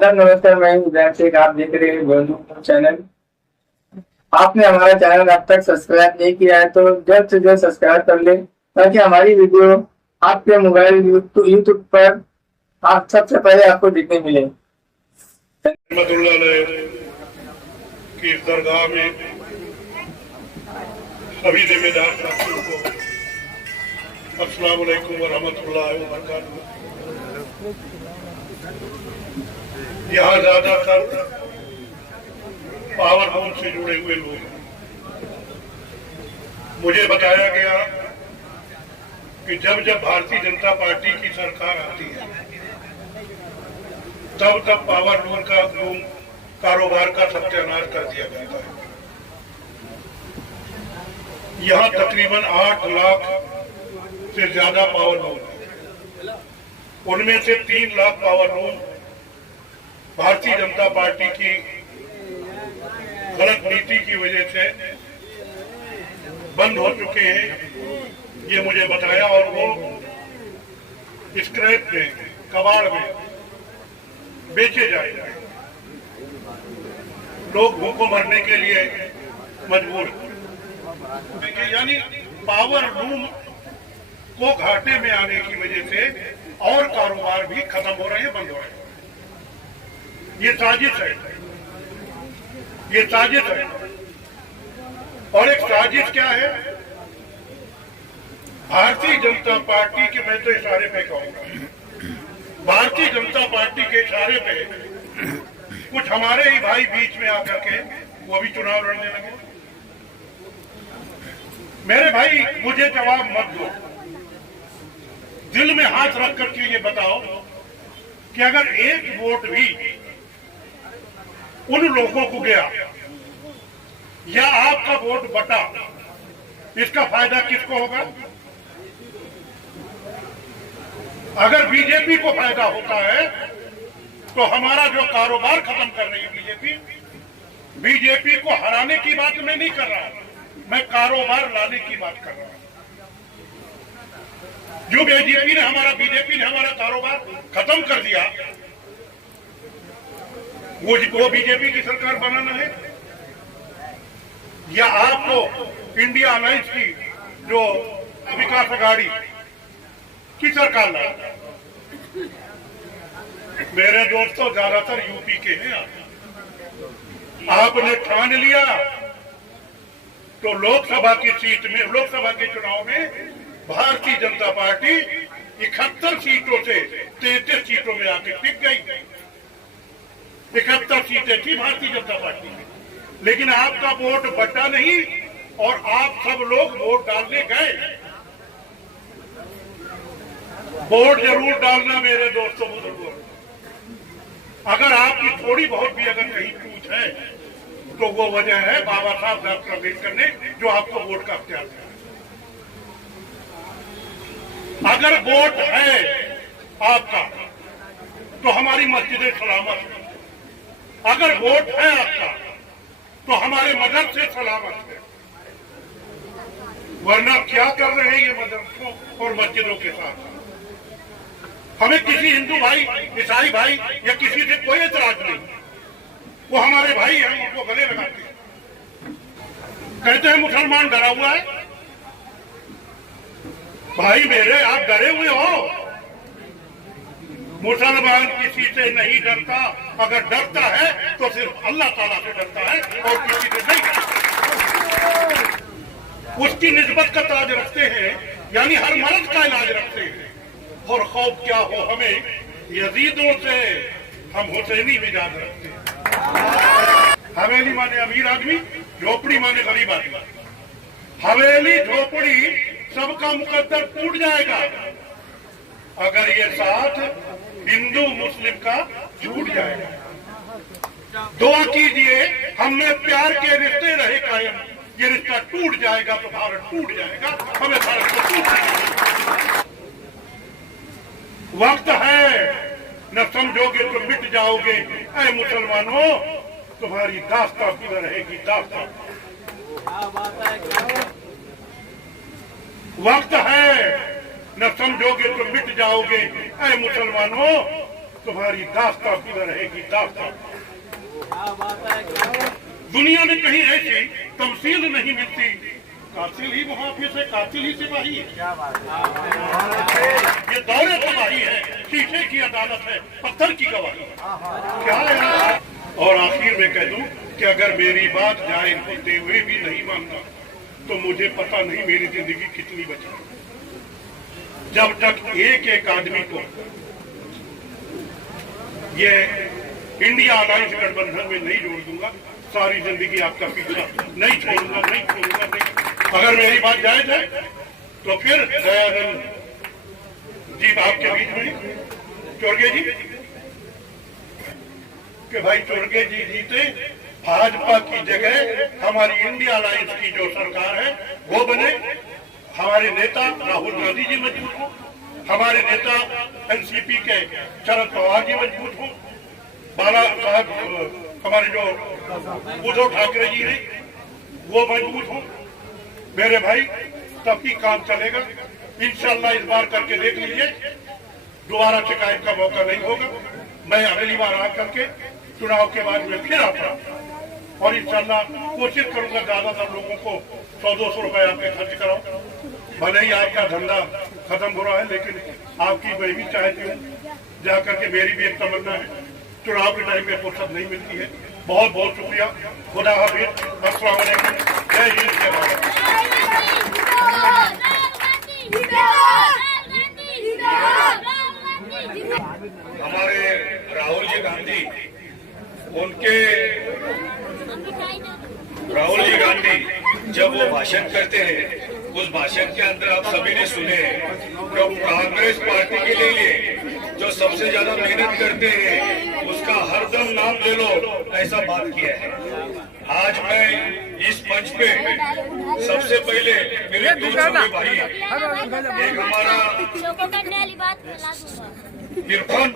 आदाब नमस्कार। मैं हूं उदय शेख, आप देख रहे हैं गोविंद चैनल। आपने हमारा चैनल अब तक सब्सक्राइब नहीं किया है तो जल्द से जल्द सब्सक्राइब कर ले, ताकि हमारी वीडियो आपके मोबाइल यूट्यूब पर आप सबसे पहले आपको दिखने मिले। की दरगाह में सभी जिम्मेदार साथियों को अस्सलाम वालेकुम व रहमतुल्लाहि व बरकातहू। यहाँ ज्यादातर पावर हाउस से जुड़े हुए लोग हैं। मुझे बताया गया कि जब जब भारतीय जनता पार्टी की सरकार आती है तब तब पावर लूम का कारोबार का सत्यानाश कर दिया जाता है। यहाँ तकरीबन 8 लाख से ज्यादा पावर लूम है। उनमें से 3 lakh power loom Bharatiya Janata party की गलत नीति की वजह से बंद हो चुके हैं, ये मुझे बताया। और वो स्क्रैप में, कबाड़ में बेचे जाएंगे। लोग भूखों मरने के लिए मजबूर हैं। यानी पावर लूम को घाटे में आने की वजह से और कारोबार भी खत्म हो रहे हैं, बंद हो रहे हैं। ये साजिश है, ये साजिश है। और एक साजिश क्या है? भारतीय जनता पार्टी के, मैं तो इशारे पे कहूंगा, भारतीय जनता पार्टी के इशारे पे कुछ हमारे ही भाई बीच में आकर के वो भी चुनाव लड़ने लगे। मेरे भाई, मुझे जवाब मत दो, दिल में हाथ रख करके ये बताओ कि अगर एक वोट भी उन लोगों को गया या आपका वोट बटा, इसका फायदा किसको होगा? अगर बीजेपी को फायदा होता है तो हमारा जो कारोबार खत्म कर रही है बीजेपी को हराने की बात मैं नहीं कर रहा, मैं कारोबार लाने की बात कर रहा हूं। जो बीजेपी ने हमारा कारोबार खत्म कर दिया, वो बीजेपी की सरकार बनाना है या आपको इंडिया अलायंस की जो विकास अघाड़ी की सरकार लाना? मेरे दोस्तों, ज्यादातर यूपी के हैं। आपने ठान लिया तो लोकसभा की सीट में, लोकसभा के चुनाव में भारतीय जनता पार्टी 71 सीटों से 33 सीटों में आके टिक गई। 71 सीटें थी भारतीय जनता पार्टी की, लेकिन आपका वोट बटा नहीं और आप सब लोग वोट डालने गए। वोट जरूर डालना मेरे दोस्तों बुजुर्गों। अगर आपकी थोड़ी बहुत भी अगर कहीं पूछ है तो वो वजह है बाबा साहब डॉक्टर अम्बेडकर ने जो आपको वोट का अख्तियार दिया। अगर वोट है आपका तो हमारी मस्जिदें सलामत है। अगर वोट है आपका तो हमारे मदरसे सलामत है। वरना क्या कर रहे हैं ये मदरसों और मस्जिदों के साथ? हमें किसी हिंदू भाई, ईसाई भाई या किसी से कोई एतराज नहीं। वो हमारे भाई हैं, उनको गले लगाते हैं। कहते हैं मुसलमान डरा हुआ है। भाई मेरे, आप डरे हुए हो? मुसलमान किसी से नहीं डरता। अगर डरता है तो सिर्फ अल्लाह ताला से डरता है और किसी से नहीं डरता। उसकी निस्बत का ताज रखते हैं, यानी हर मर्द का इलाज रखते हैं। और खौफ क्या हो हमें यजीदों से, हम हुसैनी मिजाज रखते हैं। हवेली माने अमीर आदमी, झोपड़ी माने गरीब आदमी। हवेली झोपड़ी सबका मुकद्दर टूट जाएगा अगर ये साथ हिंदू मुस्लिम का छूट जाएगा। दुआ कीजिए, हमने प्यार के रिश्ते रहे कायम, ये रिश्ता टूट जाएगा तो भारत टूट जाएगा। हमें भारत को टूट जाएगा। वक्त है, न समझोगे तो मिट जाओगे। ऐ मुसलमानों, तुम्हारी दास्तां भी रहेगी दास्तां। वक्त है, न समझोगे तो मिट जाओगे। ऐ मुसलमानों, तुम्हारी दास्तां भी रहेगी दास्तां। दुनिया में कहीं ऐसी तमसील नहीं मिलती, कातिल ही मुहाफिज है, कातिल ही सिपाही है। ये दौरे तबाही है, शीशे की अदालत है, पत्थर की गवाही है। क्या है? और आखिर में कह दूं कि अगर मेरी बात जाहिर होते हुए भी नहीं मानता तो मुझे पता नहीं मेरी जिंदगी कितनी बची। जब तक एक एक आदमी को ये इंडिया अलायंस गठबंधन में नहीं जोड़ दूंगा, सारी जिंदगी आपका पीछा नहीं छोड़ूंगा, नहीं छोड़ूंगा, नहीं। अगर मेरी बात जायज है तो फिर दयानंद जी आपके बीच में चोरगे जी कि भाई चोरगे जी जीते, भाजपा की जगह हमारी इंडिया अलायंस की जो सरकार है वो बने, हमारे नेता राहुल गांधी जी मजबूत हो, हमारे नेता एनसीपी के शरद पवार जी मजबूत हो, बाला साहब हमारे जो उद्धव ठाकरे जी हैं वो मजबूत हो। मेरे भाई तभी काम चलेगा। इंशाल्लाह इस बार करके देख लीजिए, दोबारा शिकायत का मौका नहीं होगा। मैं अगली बार आकर के चुनाव के बाद में फिर आता और इंशाल्लाह कोशिश करूंगा ज्यादातर लोगों को 100-200 रुपए आपके खर्च कराऊं। भले ही आपका धंधा खत्म हो रहा है, लेकिन आपकी मैं भी चाहती हूँ जाकर के, मेरी भी एक तमन्ना है। चुनाव के टाइम में फुर्सत नहीं मिलती है। बहुत बहुत शुक्रिया। खुदा हाफिज। अस्सलाम वालेकुम। जय हिंद, जय भारत। हमारे राहुल जी गांधी, उनके राहुल जी गांधी जब वो भाषण करते हैं, उस भाषण के अंदर आप सभी ने सुने कि कांग्रेस पार्टी के लिए जो सबसे ज्यादा मेहनत करते हैं उसका हरदम नाम ले लो, ऐसा बात किया है। आज मैं इस मंच पे सबसे पहले मेरे दो छोटे भाई, एक हमारा इरफान